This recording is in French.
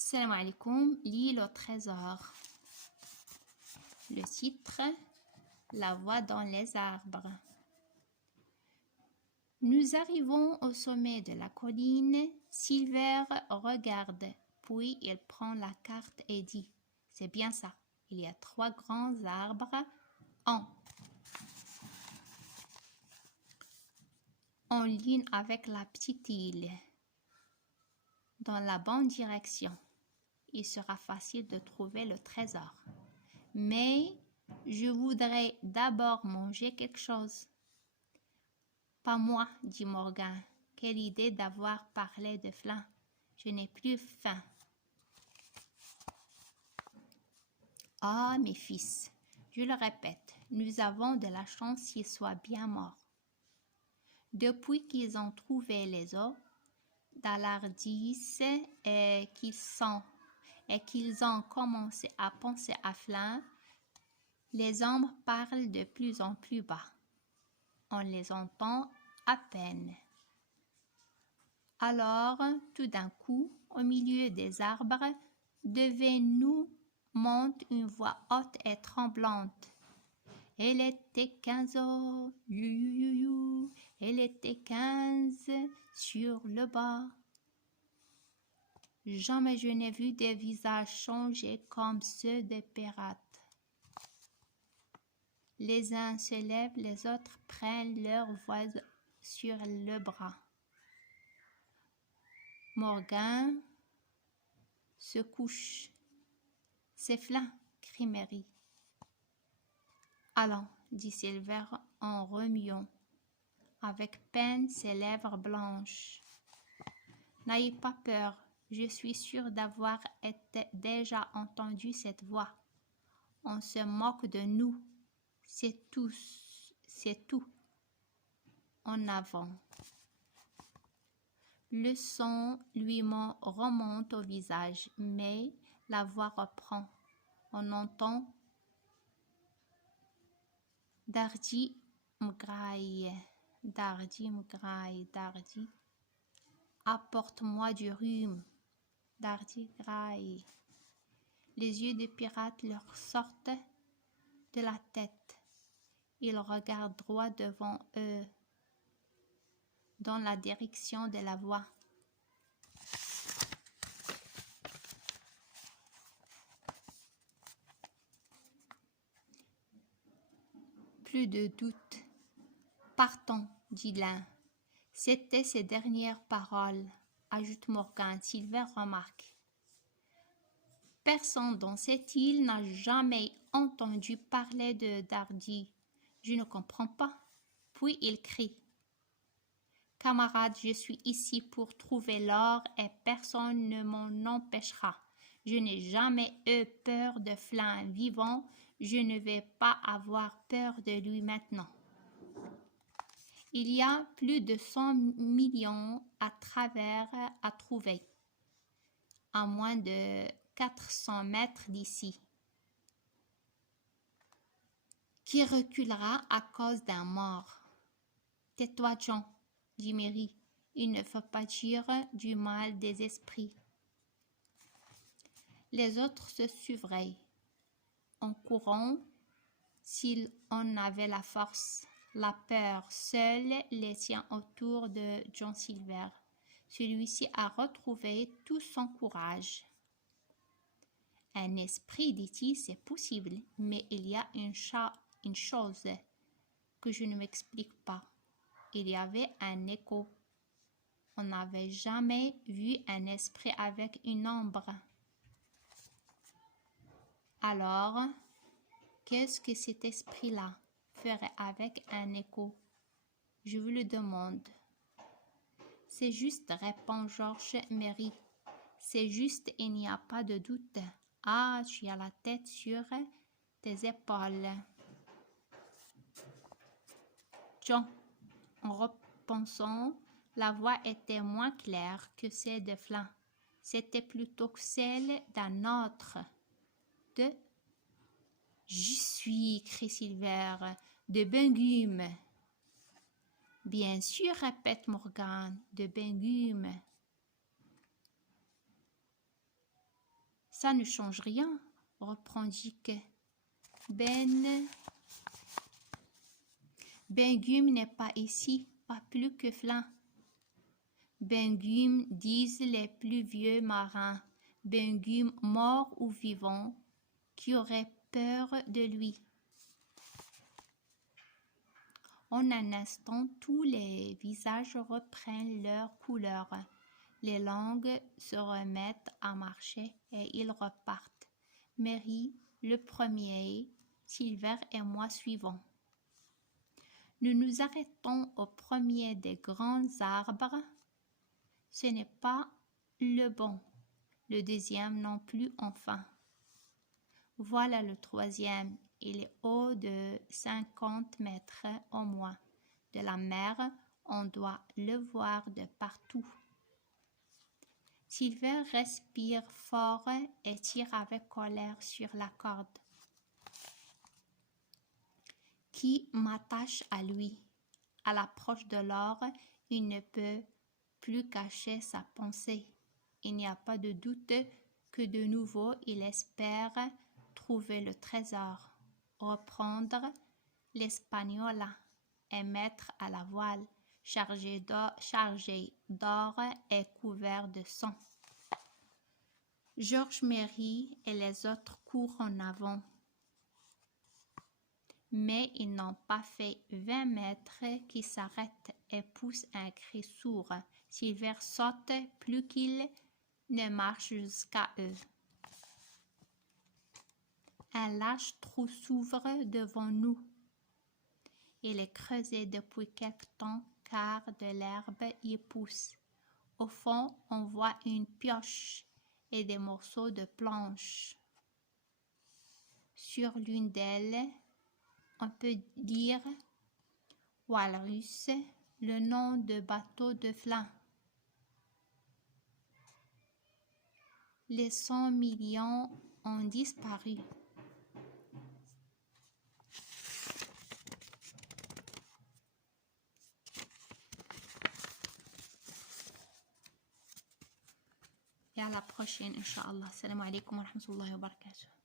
Salam alaikum, l'île au trésor. Le titre, La voix dans les arbres. Nous arrivons au sommet de la colline. Silver regarde, puis il prend la carte et dit, c'est bien ça, il y a 3 grands arbres en ligne avec la petite île, dans la bonne direction. Il sera facile de trouver le trésor. Mais je voudrais d'abord manger quelque chose. Pas moi, dit Morgan. Quelle idée d'avoir parlé de faim. Je n'ai plus faim. Ah, mes fils, je le répète, nous avons de la chance qu'ils soient bien morts. Depuis qu'ils ont trouvé les os d'Alardis et qu'ils ont commencé à penser à faim, les ombres parlent de plus en plus bas. On les entend à peine. Alors, tout d'un coup, au milieu des arbres, devant nous monte une voix haute et tremblante. Elle était 15 ans, elle était 15 sur le bas. Jamais je n'ai vu des visages changés comme ceux des pirates. Les uns se lèvent, les autres prennent leur voix sur le bras. Morgan se couche. C'est flain, crie Mary. Allons, dit Silver en remuant avec peine ses lèvres blanches. N'ayez pas peur, je suis sûre d'avoir déjà entendu cette voix. On se moque de nous. C'est tout. En avant. Le sang lui remonte au visage, mais la voix reprend. On entend Dardi Mgraï, Dardi. Apporte-moi du rhume, Dardi Graï. Les yeux des pirates leur sortent de la tête. Ils regardent droit devant eux, dans la direction de la voix. Plus de doute. Partons, dit l'un. C'était ses dernières paroles, ajoute Morgan. Silver remarque. Personne dans cette île n'a jamais entendu parler de Dardi. Je ne comprends pas. Puis il crie. Camarades, je suis ici pour trouver l'or et personne ne m'en empêchera. Je n'ai jamais eu peur de Flint vivant. Je ne vais pas avoir peur de lui maintenant. Il y a plus de 100 millions à trouver, à moins de 400 mètres d'ici. Qui reculera à cause d'un mort? Tais-toi, John, dit Mary. Il ne faut pas dire du mal des esprits. Les autres se suivraient, en courant, s'ils en avaient la force. La peur seule les tient autour de John Silver. Celui-ci a retrouvé tout son courage. Un esprit, dit-il, c'est possible, mais il y a une chose que je ne m'explique pas. Il y avait un écho. On n'avait jamais vu un esprit avec une ombre. Alors, qu'est-ce que cet esprit-là ferait avec un écho? Je vous le demande. C'est juste, répond George Mary. C'est juste, il n'y a pas de doute. Ah, tu as la tête sur tes épaules. John, en repensant, la voix était moins claire que celle de Flint. C'était plutôt celle d'un autre. J'y suis, crie Silver, de Bengum. Bien sûr, répète Morgan, de Bengum. Ça ne change rien, reprendit Ben Gum n'est pas ici, pas plus que Flin. Ben Gum, disent les plus vieux marins, Ben Gum mort ou vivant, qui aurait peur de lui. En un instant, tous les visages reprennent leur couleur. Les langues se remettent à marcher et ils repartent. Mary, le premier, Silver et moi suivons. Nous nous arrêtons au premier des grands arbres. Ce n'est pas le bon, le deuxième non plus enfin. Voilà le troisième, il est haut de 50 mètres au moins. De la mer, on doit le voir de partout. Silver respire fort et tire avec colère sur la corde qui m'attache à lui. À l'approche de l'or, il ne peut plus cacher sa pensée. Il n'y a pas de doute que de nouveau il espère trouver le trésor, reprendre l'Espagnola et mettre à la voile, chargé d'or et couvert de sang. George Mary et les autres courent en avant. Mais ils n'ont pas fait 20 mètres qu'ils s'arrêtent et poussent un cri sourd. Silver saute plus qu'il ne marche jusqu'à eux. Un large trou s'ouvre devant nous. Il est creusé depuis quelque temps car de l'herbe y pousse. Au fond, on voit une pioche et des morceaux de planche. Sur l'une d'elles, on peut dire Walrus, le nom de bateau de Flin. Les 100 millions ont disparu. Et à la prochaine, Inch'Allah. Salam alaikum wa rahmatullahi wa barakatuh.